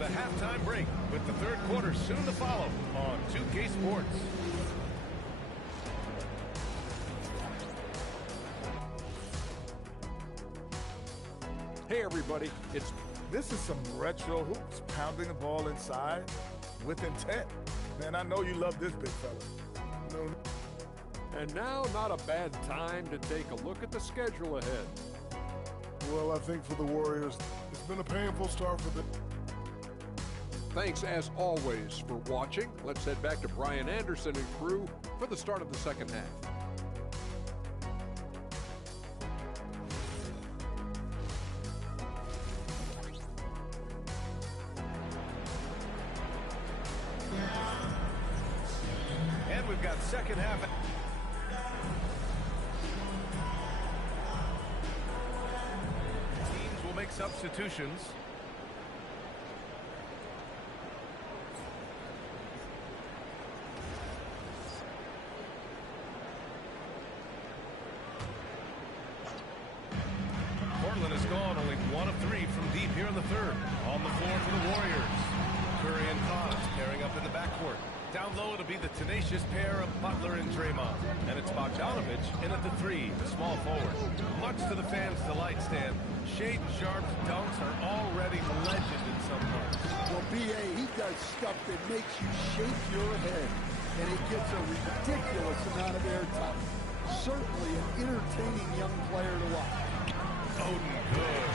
the halftime break with the third quarter soon to follow on 2K Sports. Hey everybody, This is some retro hoops, pounding the ball inside with intent. Man, I know you love this big fella. and now not a bad time to take a look at the schedule ahead. Well, I think for the Warriors, it's been a painful start for them. Thanks as always for watching. Let's head back to Brian Anderson and crew for the start of the second half. And we've got second half. Teams will make substitutions. Portland has gone only 1 of 3 from deep here in the third. On the floor for the Warriors. Curry and Collins pairing up in the backcourt. Down low, it'll be the tenacious pair of Butler and Draymond. And it's Bogdanovich in at the 3, the small forward. Much to the fans' delight, Stan, Shaedon Sharpe's dunks are already legend in some parts. Well, B.A., he does stuff that makes you shake your head. And it gets a ridiculous amount of airtime. Certainly an entertaining young player to watch. Oden, good.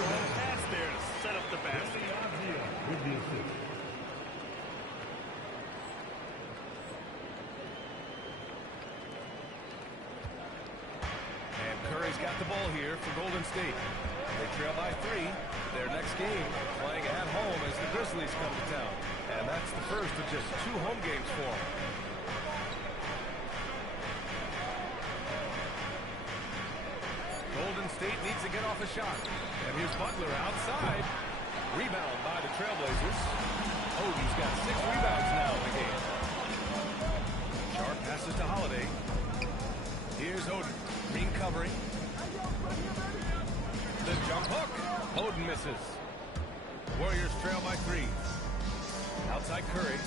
Well, pass there to set up the basket. With the assist. And Curry's got the ball here for Golden State. They trail by 3. Their next game playing at home as the Grizzlies come to town. And that's the first of just 2 home games for them. Golden State needs to get off a shot. And here's Butler outside. Rebound by the Trailblazers. Oden's got 6 rebounds now in the game. Sharpe passes to Holiday. Here's Oden. Green covering. The jump hook. Oden misses. Warriors trail by 3. Outside Curry.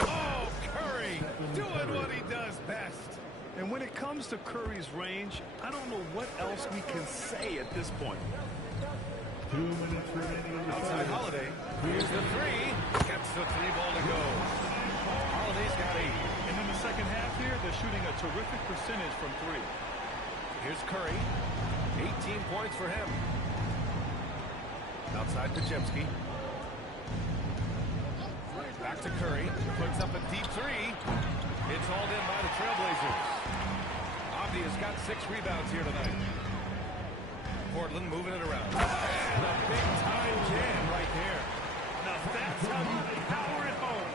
Oh, Curry doing what he does best. And when it comes to Curry's range, I don't know what else we can say at this point. 2 minutes remaining in the Outside third. Holiday. Here's the 3. Gets the 3-ball to go. Holiday's got 8. And in the second half here, they're shooting a terrific percentage from 3. Here's Curry. 18 points for him. Outside Podziemski. Back to Curry. Puts up a deep 3. It's hauled in by the Trailblazers. Avdia's got 6 rebounds here tonight. Portland moving it around. And a big-time jam right there. Now that's how you power it home.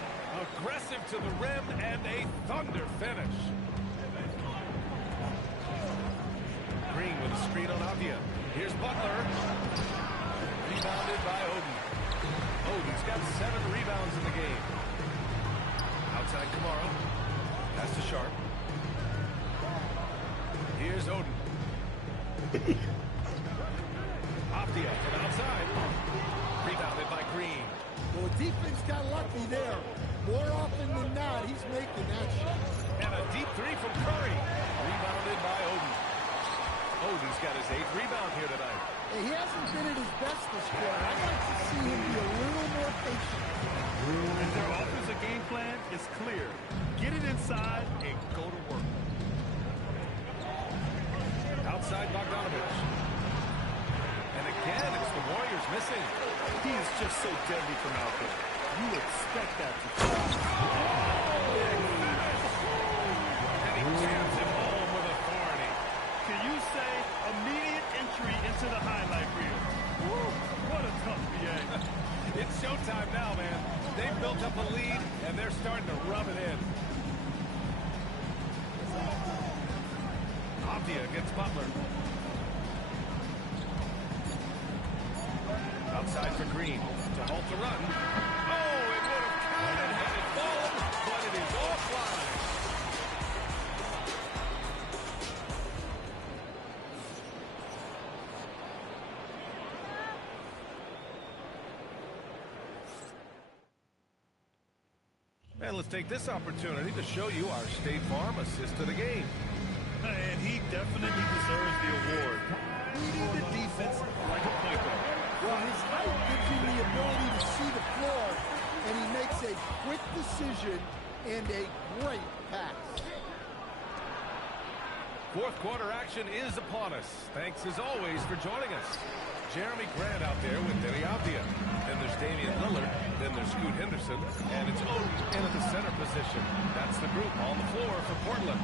Aggressive to the rim and a thunder finish. Green with a screen on Avdia. Here's Butler. Rebounded by Oden. Oden's got 7 rebounds in the game. Outside Kamara. Pass to Sharpe. Here's Oden. Avdia from outside. Rebounded by Green. Well, the defense got lucky there. More often than not, he's making that shot. And a deep 3 from Curry. Rebounded by Oden. Oden's got his 8th rebound here tonight. Hey, he hasn't been at his best this quarter. I'd like to see him be a little more patient. And their offensive game plan is clear. Get it inside and go to work. Outside Bogdanovich. And again, it's the Warriors missing. He is just so deadly from out there. You expect that to fall. And he jams it home with authority. Can you say immediate entry into the highlight reel? Woo, what a tough BA. It's showtime now, man. They've built up a lead, and they're starting to rub it in. Avdia against Butler. Outside for Green to halt the run. Oh, it would have counted had it fallen, but it is offline. And let's take this opportunity to show you our State Farm assist to the game. And he definitely deserves the award. Reading the defense like a point guard. Well, his height gives him the ability to see the floor, and he makes a quick decision and a great pass. Fourth quarter action is upon us. Thanks as always for joining us. Jeremy Grant out there with Denny Avdia. Then there's Damian Lillard. Then there's Scoot Henderson. And it's Odin in at the center position. That's the group on the floor for Portland.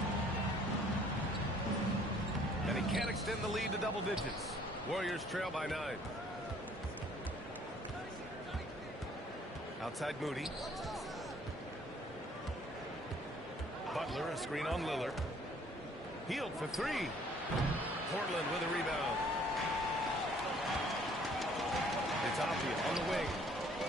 And he can't extend the lead to double digits. Warriors trail by 9. Outside Moody. Butler, a screen on Lillard. Healed for 3. Portland with a rebound. It's Avdia on the wing.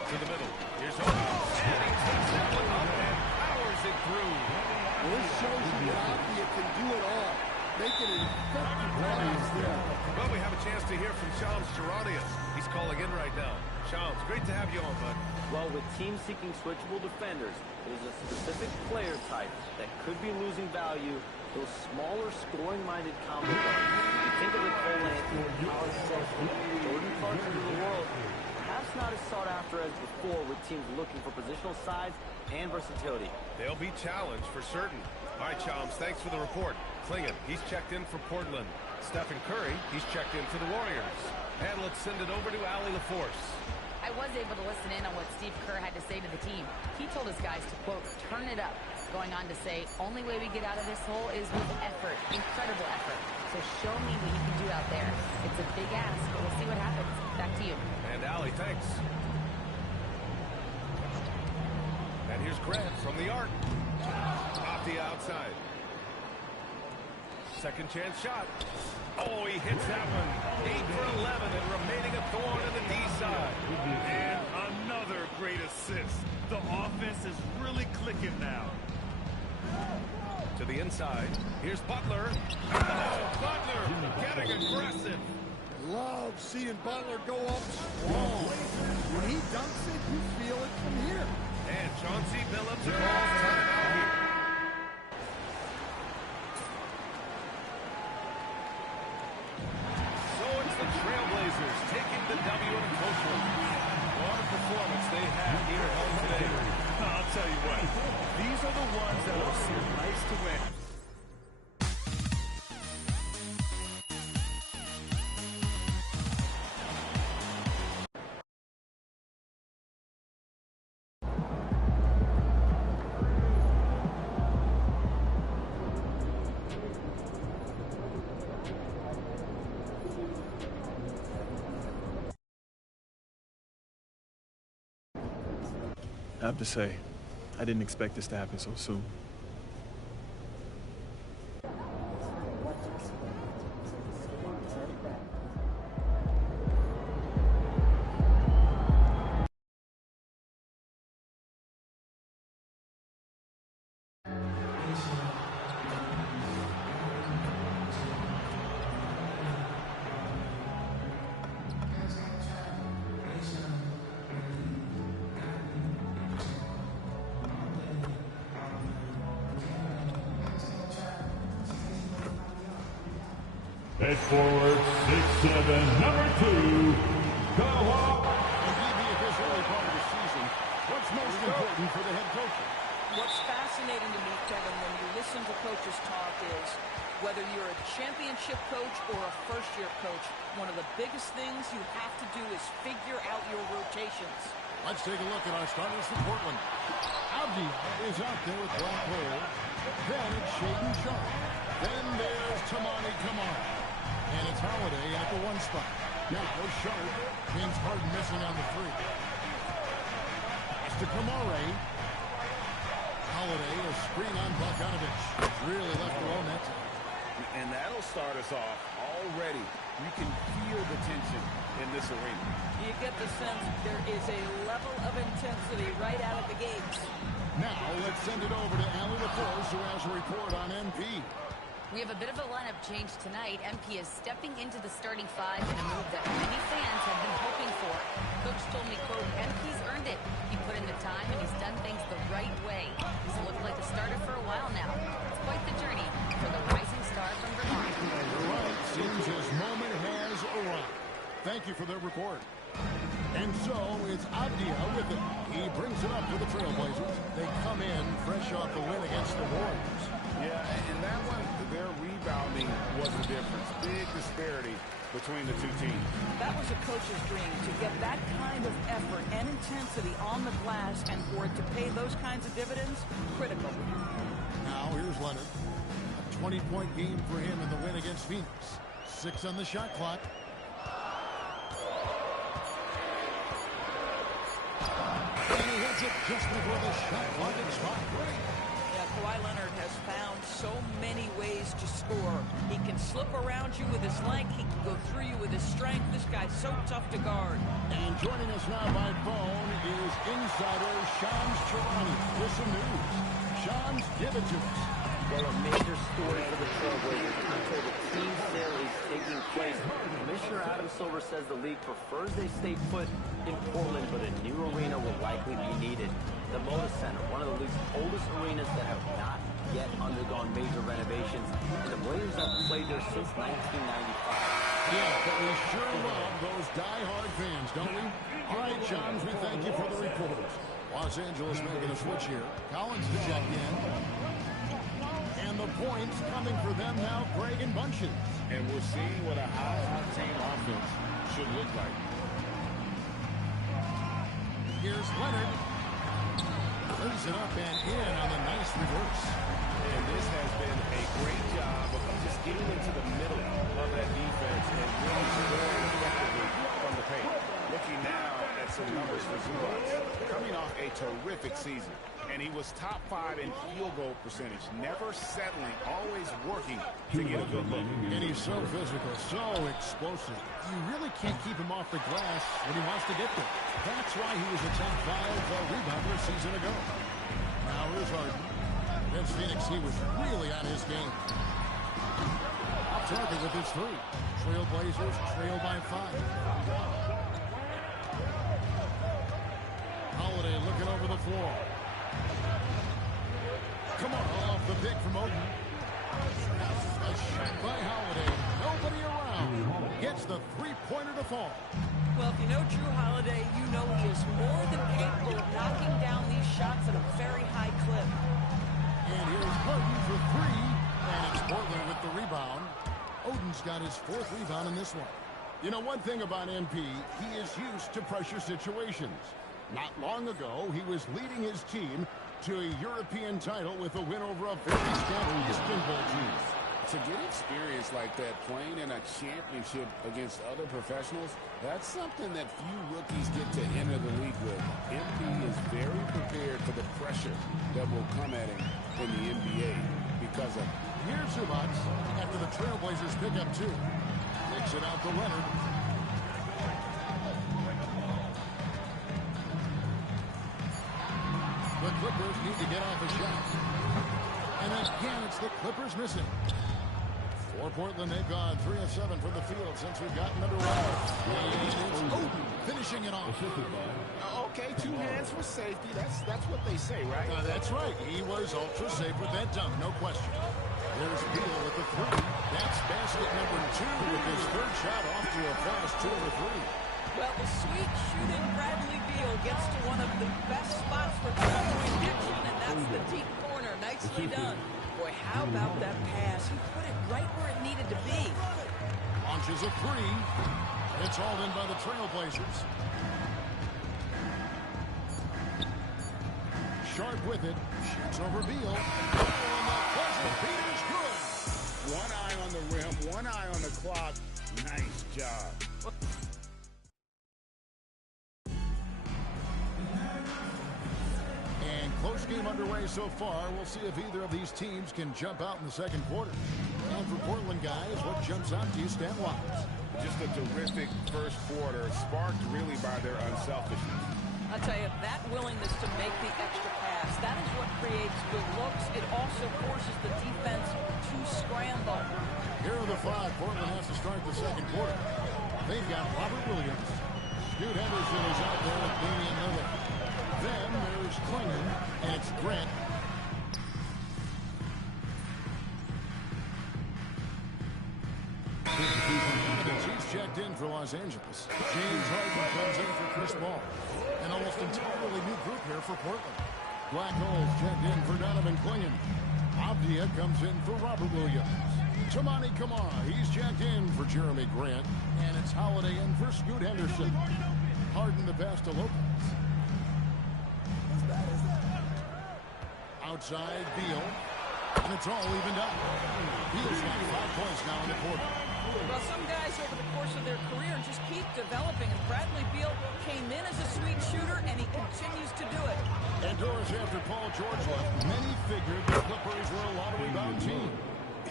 To the middle. Here's Odin. And he takes that one up and powers it through. Well, this shows you that Avdia can do it all. Making an effective pass there. Well, we have a chance to hear from Shams Charanian. He's calling in right now. Shams, great to have you on, bud. Well, with teams seeking switchable defenders, there's a specific player type that could be losing value. Those smaller, scoring-minded combo guards. You think of the Cole Anthony, Alex Sexton, Jordan Clarkson of the world, perhaps not as sought after as before with teams looking for positional size and versatility. They'll be challenged for certain. All right, Shams, thanks for the report. Klingon, he's checked in for Portland. Stephen Curry, he's checked in for the Warriors. And let's send it over to Allie LaForce. I was able to listen in on what Steve Kerr had to say to the team. He told his guys to, quote, turn it up, going on to say, only way we get out of this hole is with effort, incredible effort. So show me what you can do out there. It's a big ask, but we'll see what happens. Back to you. And Allie, thanks. And here's Grant from the arc. Off the outside. Second chance shot. Oh, he hits that one. 8 for 11 and remaining a thorn in the D side. And another great assist. The offense is really clicking now. To the inside. Here's Butler. Oh, Butler getting aggressive. Love seeing Butler go up strong. When he dunks it, you feel it from here. And Chauncey Billups calls timeout here. Trailblazers taking the W in a close one. What a performance they had here at home today. I'll tell you what, these are the ones that are so nice to win. I have to say, I didn't expect this to happen so soon. Head forward, 6'7", number 2, the Hawk. Indeed, he is early part of the season. What's most important for the head coach? What's fascinating to me, Kevin, when you listen to coaches talk is whether you're a championship coach or a first-year coach, one of the biggest things you have to do is figure out your rotations. Let's take a look at our starters for Portland. Avdia is out there with Black Hole. Then it's Shaden Sharp. Then there's Tamani Kamara. And it's Holiday at the 1 spot. Now Sharp. James Harden missing on the 3. Pass to Kamara. Holiday, a screen on Bogdanovich. Really left alone that time. And that'll start us off already. You can feel the tension in this arena. You get the sense there is a level of intensity right out of the gates. Now let's send it over to Allie LaForce, who has a report on MP. We have a bit of a lineup change tonight. MP is stepping into the starting 5 in a move that many fans have been hoping for. Coach told me, quote, MP's earned it. He put in the time and he's done things the right way. Thank you for the report. And so it's Abdia with it. He brings it up for the Trailblazers. They come in fresh off the win against the Warriors. Yeah, and that one, their rebounding was the difference. Big disparity between the two teams. That was a coach's dream, to get that kind of effort and intensity on the glass, and for it to pay those kinds of dividends, critical. Now here's Leonard. A 20-point game for him in the win against Phoenix. 6 on the shot clock. And he hits it just before the shot clock expires. Yeah, Kawhi Leonard has found so many ways to score. He can slip around you with his length. He can go through you with his strength. This guy's so tough to guard. And joining us now by phone is insider Shams Charania with some news. Shams, give it to us. Well, a major story for the Trailblazers until the team sale is taking place. Commissioner Adam Silver says the league prefers they stay put in Portland, but a new arena will likely be needed. The Moda Center, one of the league's oldest arenas that have not yet undergone major renovations, and the Blazers have played there since 1995. Yeah, but we sure love those die-hard fans, don't we? All right, Shams, we thank you for the report. Los Angeles making a switch here. Collins to check in. And the points coming for them now, Greg and Bunches. And we're seeing what a high-octane offense should look like. Here's Leonard. Lays it up and in on the nice reverse. And this has been a great job of just getting into the middle of that defense and really scoring effectively from the paint. Looking now at some numbers for Zubac. Coming off a terrific season. And he was top 5 in field goal percentage. Never settling, always working to get a good look. And he's so physical, so explosive. You really can't keep him off the glass when he wants to get there. That's why he was a top 5 rebounder a season ago. Now here's Harden. Against Phoenix, he was really on his game. Off target with his 3. Trailblazers trail by 5. Holiday looking over the floor. Come on, off the pick from Oden. A shot by Holiday. Nobody around. Gets the three-pointer to fall. Well, if you know Drew Holiday, you know he is more than capable of knocking down these shots at a very high clip. And here's Harden for 3. And it's Portland with the rebound. Oden's got his 4th rebound in this one. You know, one thing about MP, he is used to pressure situations. Not long ago, he was leading his team to a European title with a win over a very scant Istanbul team. To get experience like that, playing in a championship against other professionals, that's something that few rookies get to enter the league with. MP is very prepared for the pressure that will come at him in the NBA because of it. Here's Zubac after the Trailblazers pick up 2. Kicks it out to Leonard. The Clippers need to get off a shot. And again, it's the Clippers missing. For Portland, they've gone 3 of 7 from the field since we've gotten underway. And it's Oden finishing it off. Okay, 2 hands for safety. That's what they say, right? That's right. He was ultra safe with that dunk, no question. There's Beal with the 3. That's basket number 2 with his 3rd shot off to a fast 2 over 3. Well, the sweet shooting Bradley Beal gets to one of the best spots for three-point action, and that's the deep corner. Nicely done. Boy, how about that pass? He put it right where it needed to be. Launches a 3. It's hauled in by the Trailblazers. Sharp with it. Shoots over Beal. Oh, and the buzzer beater's good. 1 eye on the rim, 1 eye on the clock. Nice job. And close game underway so far. We'll see if either of these teams can jump out in the second quarter. And for Portland guys, what jumps out to you stat-wise? Just a terrific first quarter, sparked really by their unselfishness. I'll tell you, that willingness to make the extra pass, that is what creates good looks. It also forces the defense to scramble. Here are the 5 Portland has to start the second quarter. They've got Robert Williams. Scoot Henderson is out there with Damian Lillard. Then there's Klingon, and it's Grant. He's checked in for Los Angeles. James Harden comes in for Chris Paul. An almost entirely new group here for Portland. Black Hole's checked in for Donovan Clingan. Avdia comes in for Robert Williams. Tamani Kamara, he's checked in for Jeremy Grant. And it's Holiday in for Scoot Henderson. Harden the pass to Lopez. Outside, Beal. And it's all evened up. Beal's got 5 points now in the quarter. Well, some guys over the course of their career just keep developing, and Bradley Beal came in as a sweet shooter, and he continues to do it. And doors after Paul George left, many figured the Clippers were a lottery-bound team.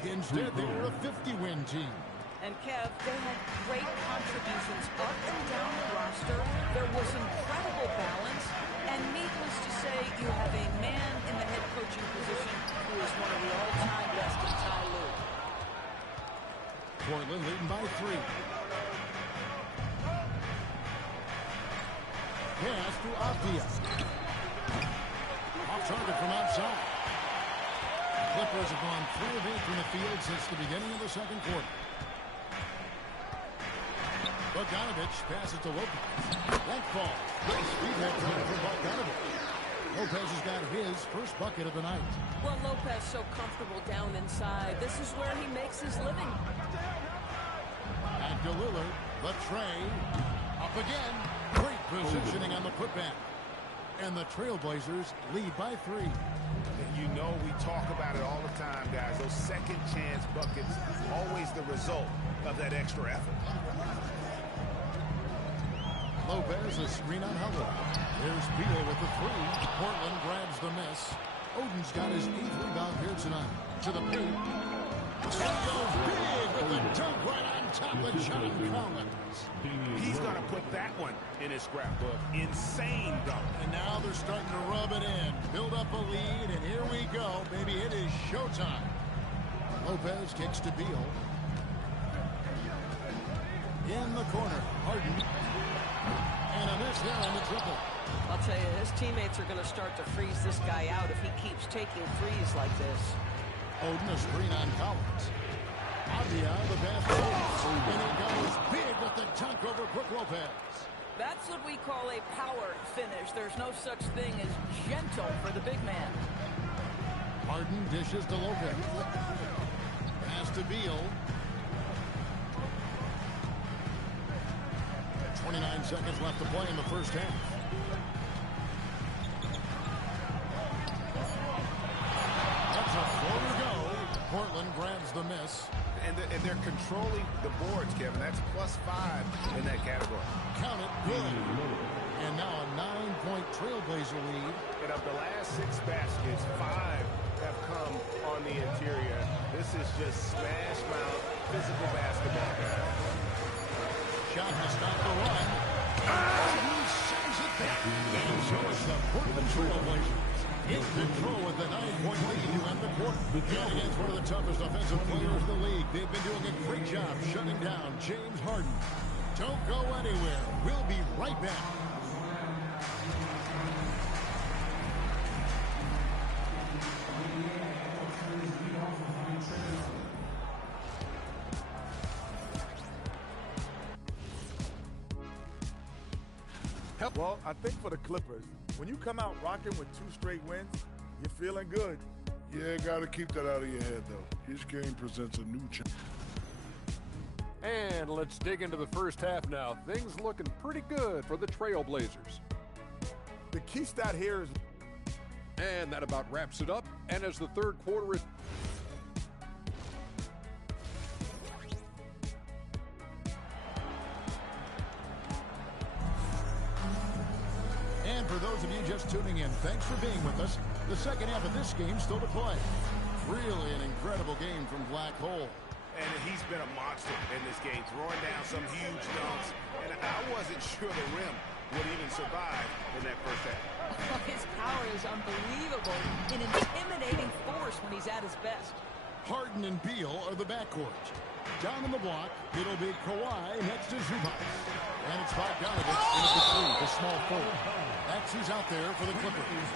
Instead, they were a 50-win team. And Kev, they had great contributions up and down the roster. There was incredible balance, and needless to say, you have a man in the head coaching position who is one of the all-time best in Ty Lue. Portland leading by 3. Pass to Avdia. Off target from outside. The Clippers have gone 3 of 8 from the field since the beginning of the second quarter. Bogdanovich passes to Lopez. That ball. Nice speed that time for Bogdanovich. Lopez has got his first bucket of the night. Well, Lopez so comfortable down inside. This is where he makes his living. Back to Lillard. The tray. Up again. Great positioning on the putback. And the Trailblazers lead by 3. And you know we talk about it all the time, guys. Those second chance buckets, always the result of that extra effort. Lopez, a screen on Howard. There's Beal with the 3. Portland grabs the miss. Oden's got his 8th rebound here tonight. To the paint. And goes big with the dunk right on top of John Collins. He's going to put that one in his scrapbook. Insane dunk. And now they're starting to rub it in. Build up a lead, and here we go. Baby, it is showtime. Lopez kicks to Beal. In the corner, Harden. And a miss there on the triple. I'll tell you, his teammates are going to start to freeze this guy out if he keeps taking threes like this. Oden, a screen on Collins. Avdia, the pass to Oden. And he goes big with the dunk over Brook Lopez. That's what we call a power finish. There's no such thing as gentle for the big man. Harden dishes to Lopez. Pass to Beal. 29 seconds left to play in the first half. That's a 4 to go. Portland grabs the miss. And they're controlling the boards, Kevin. That's +5 in that category. Count it, good. And now a 9-point Trailblazer lead. And of the last 6 baskets, 5 have come on the interior. This is just smash mouth physical basketball, guys. Shot to stop the run. He sends it back. And so it's the Portland Trailblazers in control with the 9-point lead to end the quarter. Going against one of the toughest offensive players in the league. They've been doing a great job shutting down James Harden. Don't go anywhere. We'll be right back. Well, I think for the Clippers, when you come out rocking with 2 straight wins, you're feeling good. Yeah, got to keep that out of your head, though. Each game presents a new challenge. And let's dig into the first half now. Things looking pretty good for the Trailblazers. The key stat here is... And that about wraps it up. And as the third quarter is... And for those of you just tuning in, thanks for being with us. The second half of this game still to play. Really an incredible game from Black Hole. And he's been a monster in this game, throwing down some huge dunks. And I wasn't sure the rim would even survive in that first half. His power is unbelievable, an intimidating force when he's at his best. Harden and Beal are the backcourt. Down on the block, it'll be Kawhi next to Zubac. And it's Bogdanovich in at the 3, the small forward. That's who's out there for the Clippers.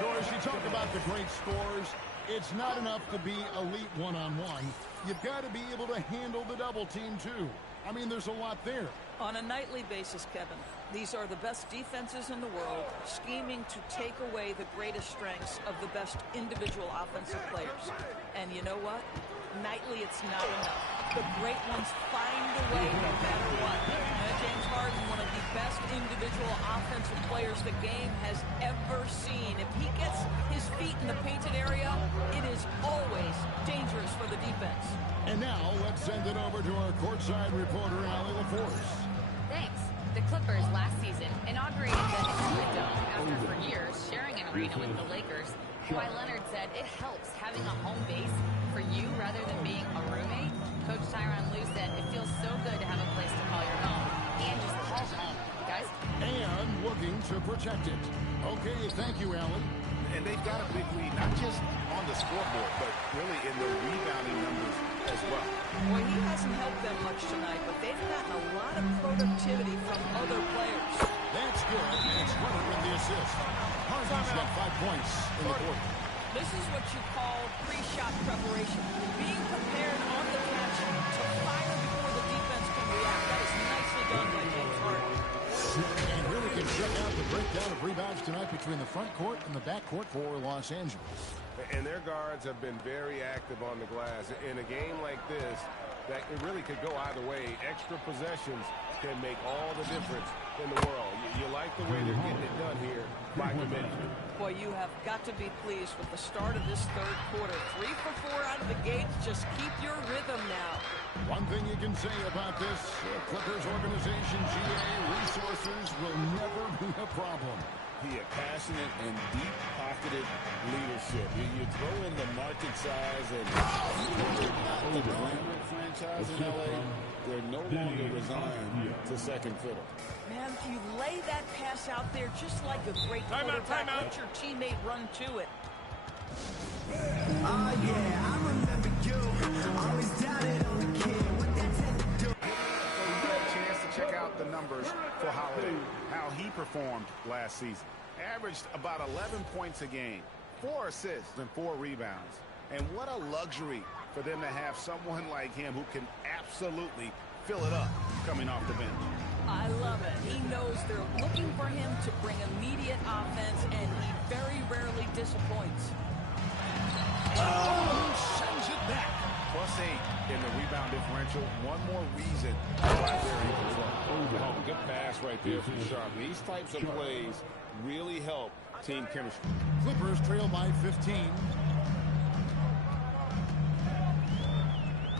Doris, you talk about the great scores. It's not enough to be elite one-on-one. You've got to be able to handle the double team, too. I mean, there's a lot there. On a nightly basis, Kevin, these are the best defenses in the world scheming to take away the greatest strengths of the best individual offensive players. And you know what? Nightly, it's not enough. The great ones find a way no matter what. James Harden, one of the best individual offensive players the game has ever seen. If he gets his feet in the painted area, it is always dangerous for the defense. And now, let's send it over to our courtside reporter, Allie LaForce. Thanks. The Clippers last season inaugurated the Dome after for years sharing an arena with the Lakers. Kawhi Leonard said it helps having a home base for you rather than being a roommate. Coach Tyronn Lue said it feels so good to have a place to call your own and just call home, guys. And looking to protect it. Okay, thank you, Allen. And they've got a big lead, not just on the scoreboard, but really in the rebounding numbers as well. Boy, he hasn't helped them much tonight, but they've gotten a lot of productivity from other players. That's good. It's Leonard with the assist. Harden's got 5 points in the quarter. This is what you call pre-shot preparation. Being prepared on the catch to fire before the defense can react. That is nicely done by James Harden. And really can check out the breakdown of rebounds tonight between the front court and the back court for Los Angeles. And their guards have been very active on the glass. In a game like this, that it really could go either way. Extra possessions can make all the difference in the world. You like the way they're getting it done here by committee. Boy, you have got to be pleased with the start of this third quarter. 3 for 4 out of the gates. Just keep your rhythm now. One thing you can say about this Clippers organization, GA, resources will never be a problem. He had passionate and deep-pocketed leadership. You throw in the market size and the glamour franchise in L.A., they're no longer resigned to second fiddle. Man, you lay that pass out there just like a great quarterback. Let your teammate run to it. Oh, yeah, I remember you. Always doubted on the kid. What that tend to do. You had a chance to check out the numbers for Holiday, how he performed last season. Averaged about 11 points a game, 4 assists and 4 rebounds. And what a luxury for them to have someone like him who can absolutely fill it up coming off the bench. I love it. He knows they're looking for him to bring immediate offense, and he very rarely disappoints. Sends it back. +8 in the rebound differential. One more reason why they're in control. Oh, good pass right there from Sharp. These types of plays really help team chemistry. Clippers trail by 15.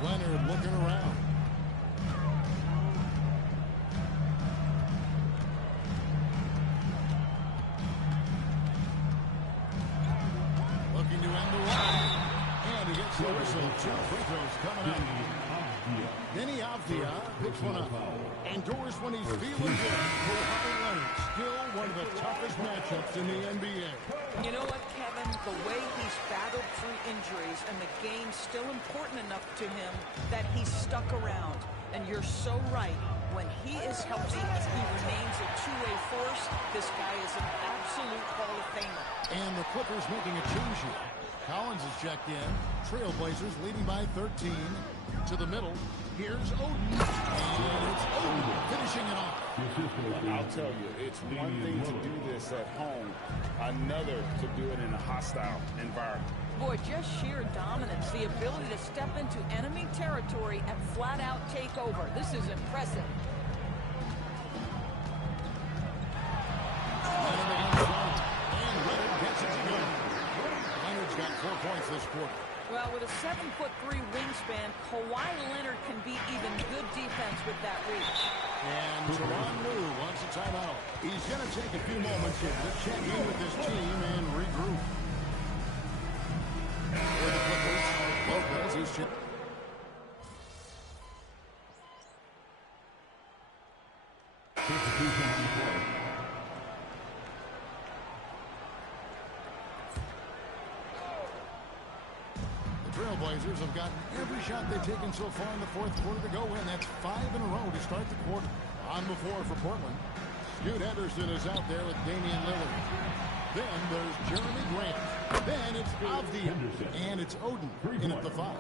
Leonard looking around. Looking to end the run. And he gets the whistle. 2 free throws coming up. Denny Avdia picks one up. And Doris, when he's feeling good, Kawhi Leonard, still one of the toughest matchups in the NBA. You know what, Kevin? The way he's battled through injuries and the game's still important enough to him that he's stuck around. And you're so right. When he is healthy, he remains a two-way force. This guy is an absolute Hall of Famer. And the Clippers making a change here. Collins is checked in. Trailblazers leading by 13. To the middle. Here's Oden. And it's Oden finishing it off. I'll tell you, it's one thing to do this at home, another to do it in a hostile environment. Boy, just sheer dominance, the ability to step into enemy territory and flat out take over. This is impressive. And Leonard gets it to go. Leonard's got 4 points this quarter. Well, with a 7'3" wingspan, Kawhi Leonard can beat even good defense with that reach. And Tyronn Lue wants a timeout. He's going to take a few moments here to check in with his team and regroup. For the Clippers, Lopez is checked. Trailblazers have gotten every shot they've taken so far in the fourth quarter to go in. That's 5 in a row to start the quarter. On the floor for Portland. Scoot Henderson is out there with Damian Lillard. Then there's Jeremy Grant. Then it's Avdia. And it's Oden in at the 5.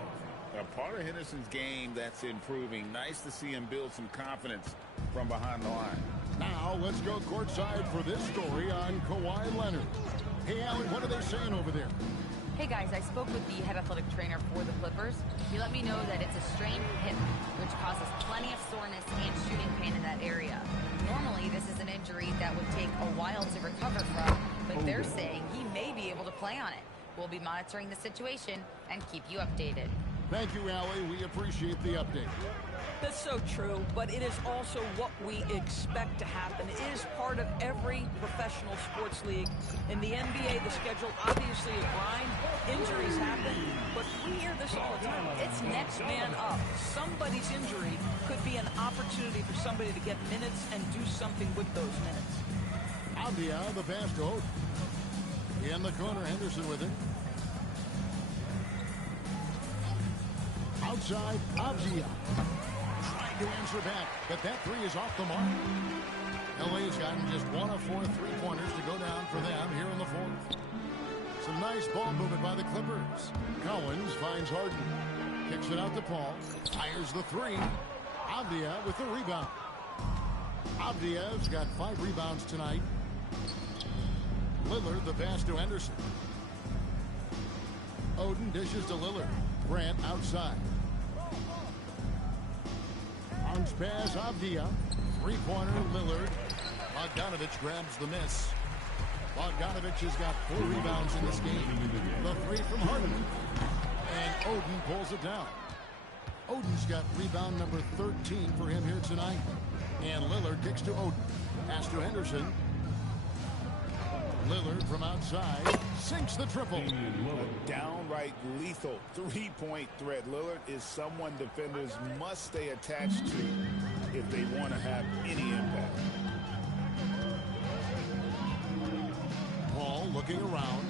A part of Henderson's game that's improving. Nice to see him build some confidence from behind the line. Now let's go courtside for this story on Kawhi Leonard. Hey, Alan, what are they saying over there? Hey guys, I spoke with the head athletic trainer for the Clippers. He let me know that it's a strained hip, which causes plenty of soreness and shooting pain in that area. Normally, this is an injury that would take a while to recover from, but they're saying he may be able to play on it. We'll be monitoring the situation and keep you updated. Thank you, Allie. We appreciate the update. That's so true, but it is also what we expect to happen. It is part of every professional sports league. In the NBA, the schedule obviously a grind. Injuries happen, but we hear this all the time. It's next man up. Somebody's injury could be an opportunity for somebody to get minutes and do something with those minutes. Avdia, the pass to Oden. In the corner, Henderson with it. Outside, Avdia. Trying to answer back, but that three is off the mark. LA's gotten just 1 of 4 3-pointers to go down for them here in the fourth. Some nice ball movement by the Clippers. Collins finds Harden. Kicks it out to Paul. Fires the three. Avdia with the rebound. Avdia's got 5 rebounds tonight. Lillard the pass to Henderson. Oden dishes to Lillard. Grant outside. Bounce pass, Avdia. 3-pointer, Lillard. Bogdanovich grabs the miss. Bogdanovich has got 4 rebounds in this game. The 3 from Harden. And Oden pulls it down. Oden's got rebound number 13 for him here tonight. And Lillard kicks to Oden. Pass to Henderson. Lillard from outside sinks the triple. A downright lethal 3-point threat. Lillard is someone defenders must stay attached to if they want to have any impact. Paul looking around.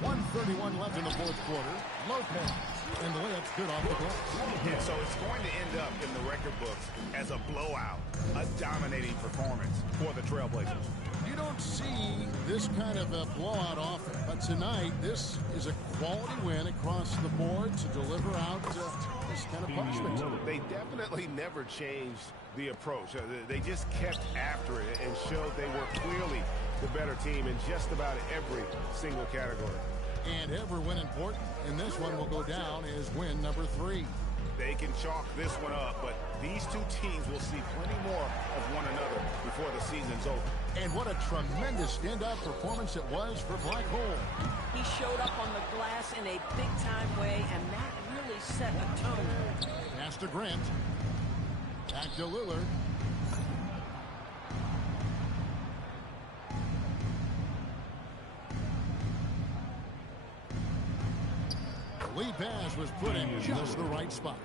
1:31 left in the fourth quarter. Lopez. And the layup's good off the glass. Yeah, so it's going to end up in the record books as a blowout, a dominating performance for the Trailblazers. You don't see this kind of a blowout often, but tonight this is a quality win across the board to deliver out this kind of punishment. They definitely never changed the approach. They just kept after it and showed they were clearly the better team in just about every single category. And every win important, and this one will go down as win number 3. They can chalk this one up, but these two teams will see plenty more of one another before the season's over. And what a tremendous standout performance it was for Black Hole. He showed up on the glass in a big-time way, and that really set a tone. Pass to Grant. Back to Lillard. Lead pass was put in just the right spot.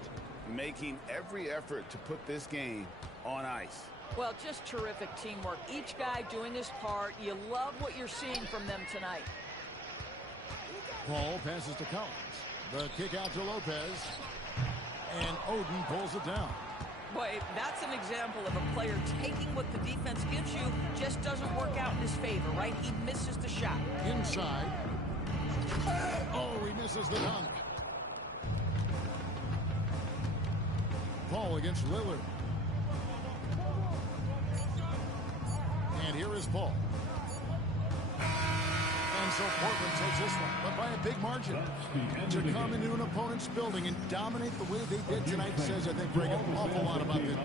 Making every effort to put this game on ice. Well, just terrific teamwork. Each guy doing his part. You love what you're seeing from them tonight. Paul passes to Collins. The kick out to Lopez. And Oden pulls it down. Boy, that's an example of a player taking what the defense gives you, just doesn't work out in his favor, right? He misses the shot. Inside. Oh, he misses the dunk. Paul against Lillard. And here is Paul. And so Portland takes this one, but by a big margin. To come into an opponent's building and dominate the way they did tonight says, I think, Greg, an awful lot about them.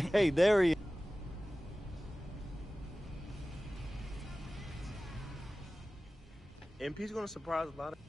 Hey, there he is. MP's going to surprise a lot of